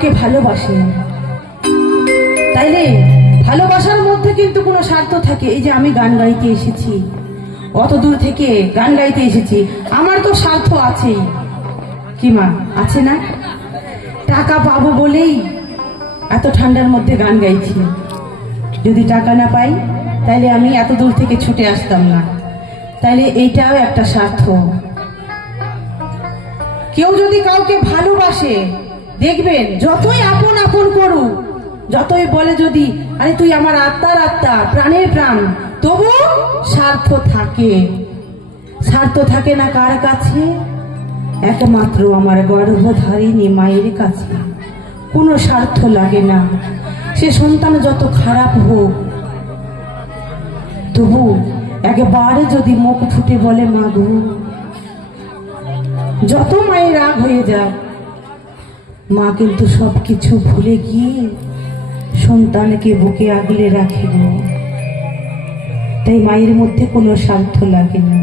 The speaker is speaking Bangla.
কাউকে ভালোবাসে, তাইলে ভালোবাসার মধ্যে কিন্তু কোনো স্বার্থ থাকে। এই যে আমি গান গাইতে এসেছি, অত দূর থেকে গান গাইতে এসেছি, আমার তো স্বার্থ আছেই, কি মা আছে না? টাকা পাবো বলেই এত ঠান্ডার মধ্যে গান গাইছি। যদি টাকা না পাই তাইলে আমি এত দূর থেকে ছুটে আসতাম না। তাইলে এইটাও একটা স্বার্থ। কেউ যদি কাউকে ভালোবাসে, দেখবেন যতই আপন আপন করুক, যতই বলে যদি আরে তুই আমার আত্মার আত্মা, প্রাণের প্রাণ, তবু স্বার্থ থাকে। স্বার্থ থাকে না কার কাছে? একমাত্র আমার গর্ভধারিণী মায়ের কাছে কোনো স্বার্থ লাগে না। সে সন্তান যত খারাপ হোক, তবু একবারে যদি মুখ ফুটে বলে মা গো, যত মায়ের রাগ হয়ে যায়, মা কিন্তু সবকিছু ভুলে গিয়ে সন্তানকে বুকে আগলে রাখে গো। তাই মায়ের মধ্যে কোনো স্বার্থ লাগে না।